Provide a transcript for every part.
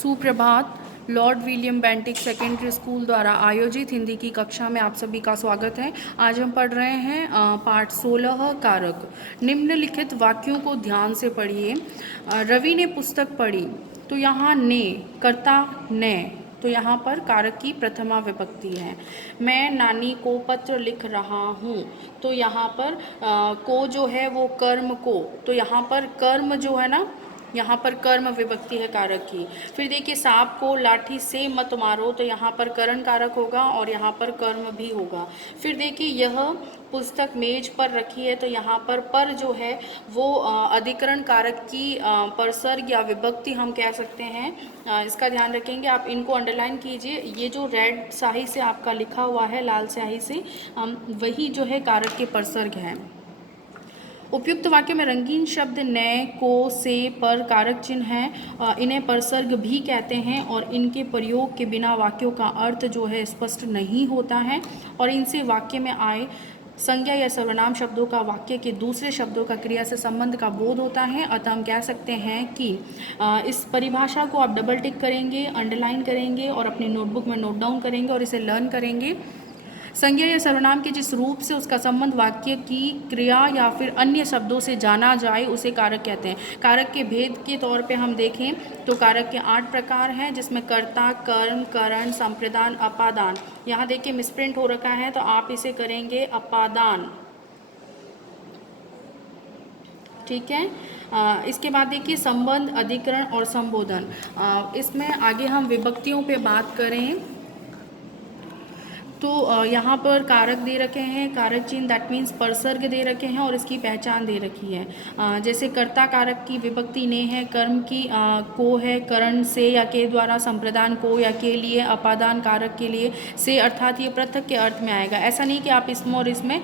सुप्रभात। Lord William Bentinck secondary school द्वारा आयोजित हिंदी की कक्षा में आप सभी का स्वागत है। आज हम पढ़ रहे हैं पाठ 16 कारक। निम्नलिखित वाक्यों को ध्यान से पढ़िए। रवि ने पुस्तक पढ़ी, तो यहाँ ने कर्ता ने, तो यहाँ पर कारक की प्रथमा विभक्ति है। मैं नानी को पत्र लिख रहा हूँ, तो यहाँ पर को जो है वो कर्म को, तो यहाँ पर कर्म जो है ना, यहाँ पर कर्म विभक्ति है कारक की। फिर देखिए सांप को लाठी से मत मारो, तो यहाँ पर करण कारक होगा और यहाँ पर कर्म भी होगा। फिर देखिए यह पुस्तक मेज पर रखी है, तो यहाँ पर जो है वो अधिकरण कारक की परसर्ग या विभक्ति हम कह सकते हैं। इसका ध्यान रखेंगे, आप इनको अंडरलाइन कीजिए। ये जो रेड स्याही से आपका लिखा हुआ है, लाल स्याही से, वही जो है कारक के परसर्ग है। उपयुक्त वाक्य में रंगीन शब्द ने, को, से, पर कारक चिन्ह हैं। इन्हें परसर्ग भी कहते हैं और इनके प्रयोग के बिना वाक्यों का अर्थ जो है स्पष्ट नहीं होता है और इनसे वाक्य में आए संज्ञा या सर्वनाम शब्दों का वाक्य के दूसरे शब्दों का क्रिया से संबंध का बोध होता है। अतः हम कह सकते हैं कि इस परिभाषा को आप डबल टिक करेंगे, अंडरलाइन करेंगे और अपनी नोटबुक में नोट डाउन करेंगे और इसे लर्न करेंगे। संज्ञा या सर्वनाम के जिस रूप से उसका संबंध वाक्य की क्रिया या फिर अन्य शब्दों से जाना जाए उसे कारक कहते हैं। कारक के भेद के तौर पे हम देखें तो कारक के 8 प्रकार हैं, जिसमें कर्ता, कर्म, करण, संप्रदान, अपादान। यहाँ देखिए मिसप्रिंट हो रखा है, तो आप इसे करेंगे अपादान। ठीक है। इसके बाद देखिए संबंध, अधिकरण और संबोधन। इसमें आगे हम विभक्तियों पे बात करें तो यहाँ पर कारक दे रखे हैं, कारक चिन्ह दैट मीन्स परसर्ग दे रखे हैं और इसकी पहचान दे रखी है। जैसे कर्ता कारक की विभक्ति ने है, कर्म की को है, करण से या के द्वारा, संप्रदान को या के लिए, अपादान कारक के लिए से, अर्थात ये पृथक के अर्थ में आएगा। ऐसा नहीं कि आप इसमें और इसमें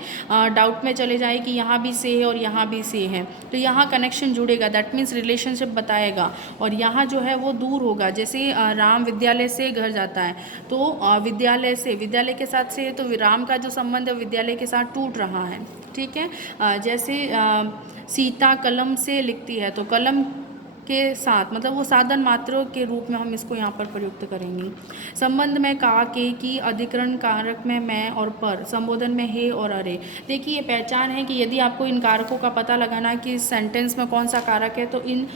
डाउट में चले जाए कि यहाँ भी से है और यहाँ भी से है, तो यहाँ कनेक्शन जुड़ेगा, दैट मीन्स रिलेशनशिप बताएगा। और यहाँ जो है वो दूर होगा, जैसे राम विद्यालय से घर जाता है, तो विद्यालय से, विद्यालय के साथ से, तो राम का जो संबंध है विद्यालय के साथ टूट रहा है। ठीक है। जैसे सीता कलम से लिखती है, तो कलम के साथ, मतलब वो साधन मात्र के रूप में हम इसको यहाँ पर प्रयुक्त करेंगे। संबंध में का, के, की, अधिकरण कारक में मैं और पर, संबोधन में हे और अरे। देखिए ये पहचान है कि यदि आपको इन कारकों का पता लगाना है कि इस सेंटेंस में कौन सा कारक है, तो इन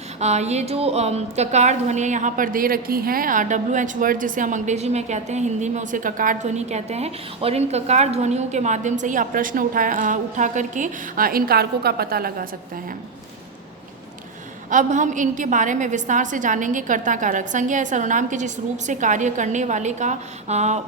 ये जो ककार ध्वनियाँ यहाँ पर दे रखी हैं, WH वर्ड जिसे हम अंग्रेजी में कहते हैं, हिंदी में उसे ककार ध्वनि कहते हैं, और इन ककार ध्वनियों के माध्यम से ही आप प्रश्न उठा करके इन कारकों का पता लगा सकते हैं। अब हम इनके बारे में विस्तार से जानेंगे। कर्ता कारक, संज्ञा या सर्वनाम के जिस रूप से कार्य करने वाले का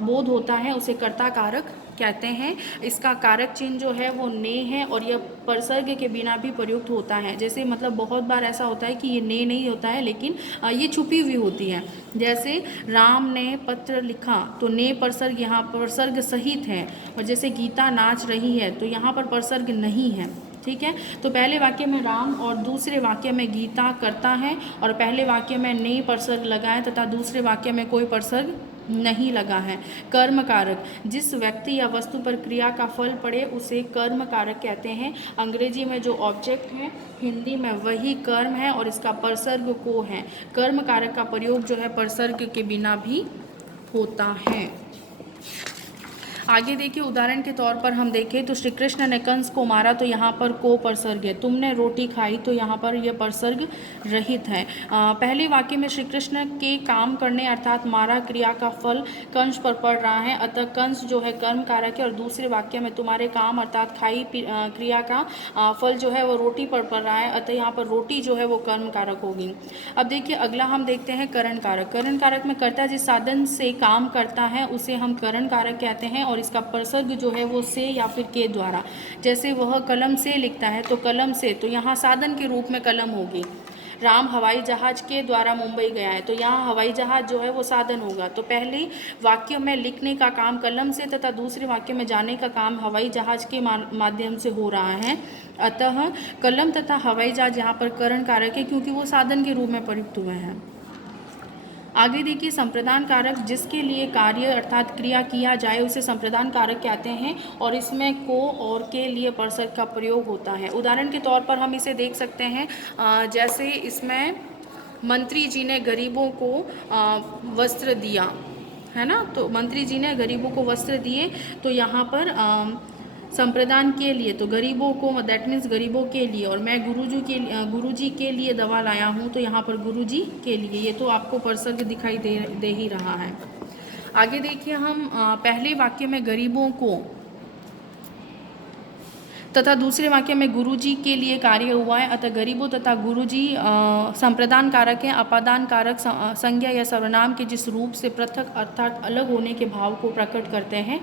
बोध होता है उसे कर्ता कारक कहते हैं। इसका कारक चिन्ह जो है वो ने है और यह परसर्ग के बिना भी प्रयुक्त होता है। जैसे मतलब बहुत बार ऐसा होता है कि ये ने नहीं होता है, लेकिन ये छुपी हुई होती है। जैसे राम ने पत्र लिखा, तो ने परसर्ग यहाँ परसर्ग सहित है। और जैसे गीता नाच रही है, तो यहाँ पर परसर्ग नहीं है। ठीक है। तो पहले वाक्य में राम और दूसरे वाक्य में गीता करता है, और पहले वाक्य में ने परसर्ग लगा है तथा दूसरे वाक्य में कोई परसर्ग नहीं लगा है। कर्म कारक, जिस व्यक्ति या वस्तु पर क्रिया का फल पड़े उसे कर्म कारक कहते हैं। अंग्रेजी में जो ऑब्जेक्ट है, हिंदी में वही कर्म है और इसका परसर्ग को है। कर्म कारक का प्रयोग जो है परसर्ग के बिना भी होता है। आगे देखिए उदाहरण के तौर पर हम देखें तो श्री कृष्ण ने कंस को मारा, तो यहाँ पर को परसर्ग है। तुमने रोटी खाई, तो यहाँ पर यह परसर्ग रहित है। पहले वाक्य में श्री कृष्ण के काम करने अर्थात मारा क्रिया का फल कंस पर पड़ रहा है, अतः कंस जो है कर्म कारक है। और दूसरे वाक्य में तुम्हारे काम अर्थात खाई क्रिया का फल जो है वो रोटी पर पड़ रहा है, अतः यहाँ पर रोटी जो है वो कर्म कारक होगी। अब देखिए अगला हम देखते हैं करण कारक। करण कारक में कर्ता जिस साधन से काम करता है उसे हम करण कारक कहते हैं और इसका परसर्ग जो है वो से या फिर के द्वारा। जैसे वह कलम से लिखता है, तो कलम से, तो यहाँ साधन के रूप में कलम होगी। राम हवाई जहाज के द्वारा मुंबई गया है, तो यहाँ हवाई जहाज जो है वो साधन होगा। तो पहले वाक्य में लिखने का काम कलम से तथा दूसरे वाक्य में जाने का काम हवाई जहाज के माध्यम से हो रहा है, अतः कलम तथा हवाई जहाज यहाँ पर करण कारक है क्योंकि वो साधन के रूप में प्रयुक्त हुए हैं। आगे देखिए संप्रदान कारक, जिसके लिए कार्य अर्थात क्रिया किया जाए उसे संप्रदान कारक कहते हैं और इसमें को और के लिए परसर्ग का प्रयोग होता है। उदाहरण के तौर पर हम इसे देख सकते हैं, जैसे इसमें मंत्री जी ने गरीबों को वस्त्र दिया, है ना। तो मंत्री जी ने गरीबों को वस्त्र दिए, तो यहाँ पर संप्रदान के लिए, तो गरीबों को दैट मीन्स गरीबों के लिए, और मैं गुरुजी के लिए दवा लाया हूँ, तो यहाँ पर गुरुजी के लिए, ये तो आपको परसर्ग दिखाई दे ही रहा है। आगे देखिए हम पहले वाक्य में गरीबों को तथा दूसरे वाक्य में गुरुजी के लिए कार्य हुआ है, अतः गरीबों तथा गुरुजी संप्रदान कारक है। अपादान कारक संज्ञा या सर्वनाम के जिस रूप से पृथक अर्थात अलग होने के भाव को प्रकट करते हैं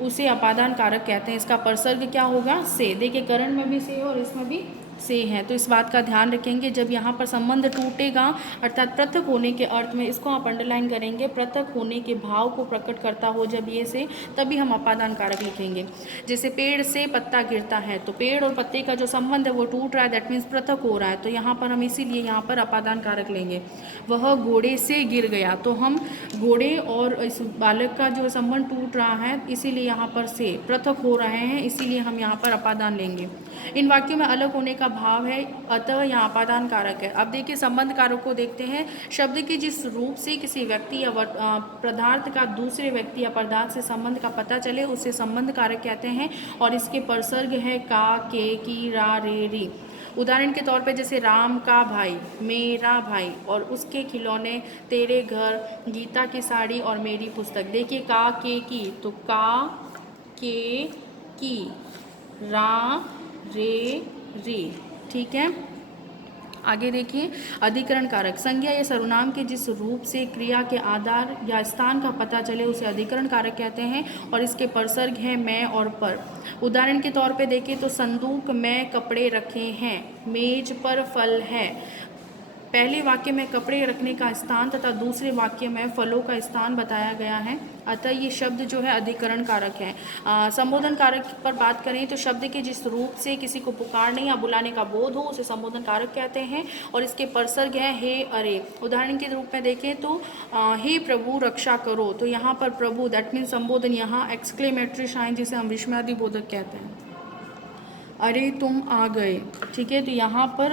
उसे अपादान कारक कहते हैं। इसका परसर्ग क्या होगा? से। देखिए करण में भी से है और इसमें भी से है, तो इस बात का ध्यान रखेंगे। जब यहाँ पर संबंध टूटेगा अर्थात पृथक होने के अर्थ में, इसको आप अंडरलाइन करेंगे, पृथक होने के भाव को प्रकट करता हो जब ये से, तभी हम अपादान कारक लिखेंगे। जैसे पेड़ से पत्ता गिरता है, तो पेड़ और पत्ते का जो संबंध है वो टूट रहा है, दैट मीन्स पृथक हो रहा है, तो यहाँ पर हम इसीलिए यहाँ पर अपादान कारक लेंगे। वह घोड़े से गिर गया, तो हम घोड़े और इस बालक का जो संबंध टूट रहा है, इसीलिए यहाँ पर से पृथक हो रहे हैं, इसीलिए हम यहाँ पर अपादान लेंगे। इन वाक्यों में अलग होने का भाव है, अतः यहाँ अपादान कारक है। अब देखिए संबंध कारक को देखते हैं। शब्द के जिस रूप से किसी व्यक्ति या पदार्थ का दूसरे व्यक्ति या पदार्थ से संबंध का पता चले उसे संबंध कारक कहते हैं, और इसके परसर्ग है का, के, की, रा, रे, री। उदाहरण के तौर पे जैसे राम का भाई, मेरा भाई, और उसके खिलौने, तेरे घर, गीता की साड़ी और मेरी पुस्तक। देखिए का, के, की, तो का, के, की, रा, रे, री, ठीक है। आगे देखिए अधिकरण कारक संज्ञा या सर्वनाम के जिस रूप से क्रिया के आधार या स्थान का पता चले उसे अधिकरण कारक कहते हैं, और इसके परसर्ग है मैं और पर। उदाहरण के तौर पे देखें तो संदूक में कपड़े रखे हैं, मेज पर फल है। पहले वाक्य में कपड़े रखने का स्थान तथा दूसरे वाक्य में फलों का स्थान बताया गया है, अतः ये शब्द जो है अधिकरण कारक है। संबोधन कारक पर बात करें तो शब्द के जिस रूप से किसी को पुकारने या बुलाने का बोध हो उसे संबोधन कारक कहते हैं, और इसके परसर्ग है हे, अरे। उदाहरण के रूप में देखें तो हे प्रभु रक्षा करो, तो यहाँ पर प्रभु दैट मीन्स संबोधन, यहाँ एक्सक्लेमेटरी साइन जिसे हम विस्मयादि बोधक कहते हैं। अरे तुम आ गए, ठीक है। तो यहाँ पर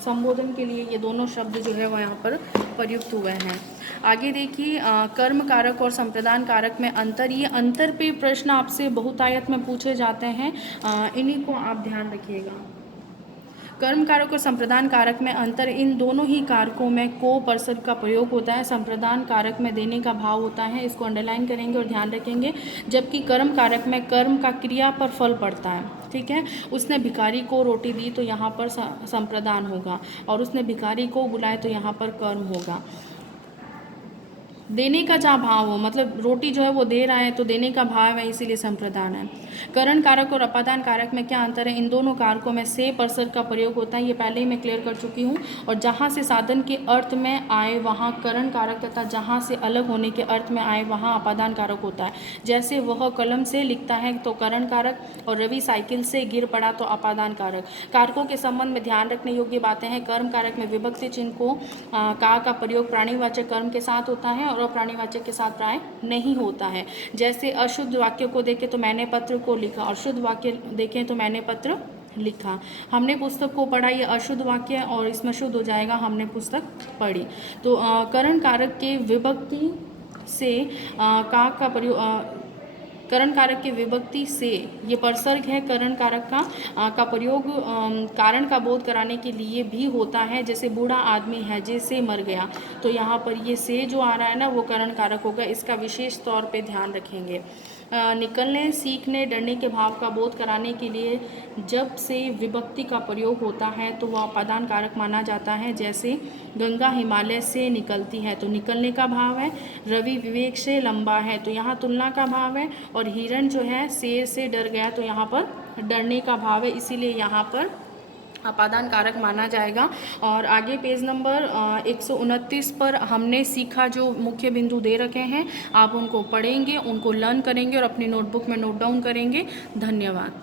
संबोधन के लिए ये दोनों शब्द जो है वो यहाँ पर प्रयुक्त हुए हैं। आगे देखिए कर्म कारक और संप्रदान कारक में अंतर। ये अंतर पे प्रश्न आपसे बहुतायत में पूछे जाते हैं, इन्हीं को आप ध्यान रखिएगा। कर्म कारक और संप्रदान कारक में अंतर। इन दोनों ही कारकों में को परसर्ग का प्रयोग होता है। संप्रदान कारक में देने का भाव होता है, इसको अंडरलाइन करेंगे और ध्यान रखेंगे। जबकि कर्म कारक में कर्म का क्रिया पर फल पड़ता है, ठीक है। उसने भिखारी को रोटी दी तो यहाँ पर संप्रदान होगा, और उसने भिखारी को बुलाया तो यहाँ पर कर्म होगा। देने का जहाँ भाव हो, मतलब रोटी जो है वो दे रहा है तो देने का भाव है, इसीलिए संप्रदान है। करण कारक और अपादान कारक में क्या अंतर है? इन दोनों कारकों में से परसर्ग का प्रयोग होता है, ये पहले ही मैं क्लियर कर चुकी हूँ। और जहाँ से साधन के अर्थ में आए वहाँ करण कारक तथा जहाँ से अलग होने के अर्थ में आए वहाँ अपादान कारक होता है। जैसे वह कलम से लिखता है तो करण कारक, और रवि साइकिल से गिर पड़ा तो अपादान कारक। कारकों के संबंध में ध्यान रखने योग्य बातें हैं। कर्म कारक में विभक्ति चिन्ह को का प्रयोग प्राणीवाचक कर्म के साथ होता है और अप्राणीवाचक के साथ प्राय नहीं होता है। जैसे अशुद्ध वाक्य को देखें तो मैंने पत्र को लिखा, और शुद्ध वाक्य देखें तो मैंने पत्र लिखा। हमने पुस्तक को पढ़ा, ये अशुद्ध वाक्य है और इसमें शुद्ध हो जाएगा हमने पुस्तक पढ़ी। तो करण कारक के विभक्ति से का प्रयोग, करण कारक के विभक्ति से ये परसर्ग है। करण कारक का प्रयोग कारण का बोध कराने के लिए भी होता है। जैसे बूढ़ा आदमी है जैसे मर गया, तो यहाँ पर ये से जो आ रहा है ना वो करण कारक होगा, इसका विशेष तौर पे ध्यान रखेंगे। निकलने, सीखने, डरने के भाव का बोध कराने के लिए जब से विभक्ति का प्रयोग होता है तो वह अपादान कारक माना जाता है। जैसे गंगा हिमालय से निकलती है तो निकलने का भाव है। रवि विवेक से लंबा है तो यहाँ तुलना का भाव है। और हिरण जो है शेर से डर गया तो यहाँ पर डरने का भाव है, इसीलिए यहाँ पर अपादान कारक माना जाएगा। और आगे पेज नंबर 129 पर हमने सीखा जो मुख्य बिंदु दे रखे हैं, आप उनको पढ़ेंगे, उनको लर्न करेंगे और अपनी नोटबुक में नोट डाउन करेंगे। धन्यवाद।